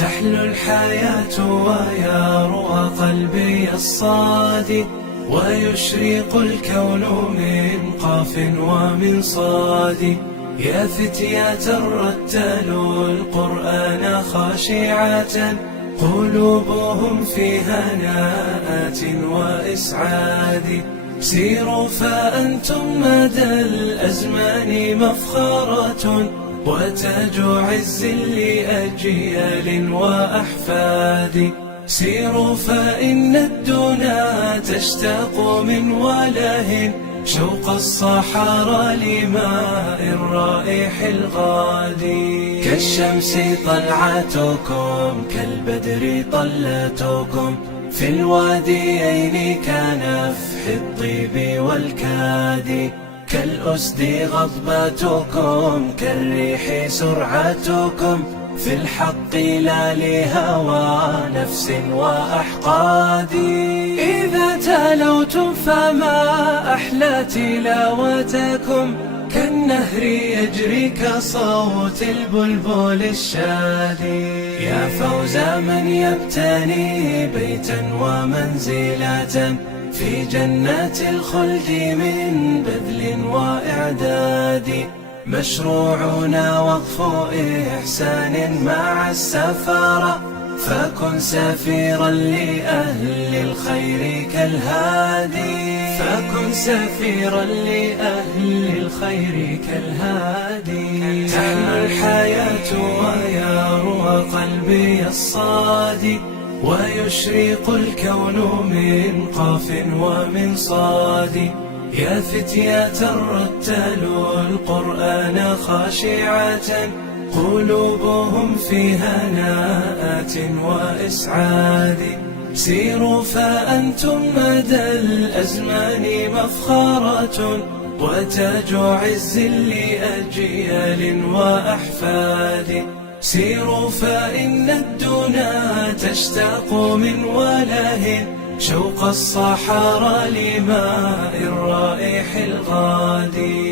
تحلو الحياة ويروى قلبي الصادي، ويشرق الكون من قاف ومن صاد. يا فتية رتلوا القرآن خاشعة، قلوبهم في هناءات وإسعاد. سيروا فأنتم مدى الأزمان مفخرة، وتاج عز لأجيال وأحفاد. سيروا فإن الدنا تشتاق من وله، شوق الصحارى لماء الرائح الغادي. كالشمس طلعتكم كالبدر طلتكم، في الواديين كنفح الطيب والكاد. كالأسد غضبتكم كالريح سرعتكم، في الحق لا لهوى نفس وأحقاد. إذا تلوتم فما أحلى تلاوتكم، كالنهر يجري كصوت البلبل الشادي. يا فوز من يبتني بيتا ومنزلة، في جنات الخلد من بذل وإعداد. مشروعنا وقف إحسان مع السفارة، فكن سفيرا لأهل الخير كالهادي. فكن سفيرا لأهل الخير كالهادي. تحلو الحياة ويروى قلبي الصادي، ويشرق الكون من قاف ومن صاد. يا فتية رتلوا القرآن خاشعة، قلوبهم في هناءات وإسعاد. سيروا فأنتم مدى الأزمان مفخرة، وتاج عز لأجيال وأحفاد. سيروا فإن الدنا تشتاق من وله، شوق الصحارى لماء الرائح الغادي.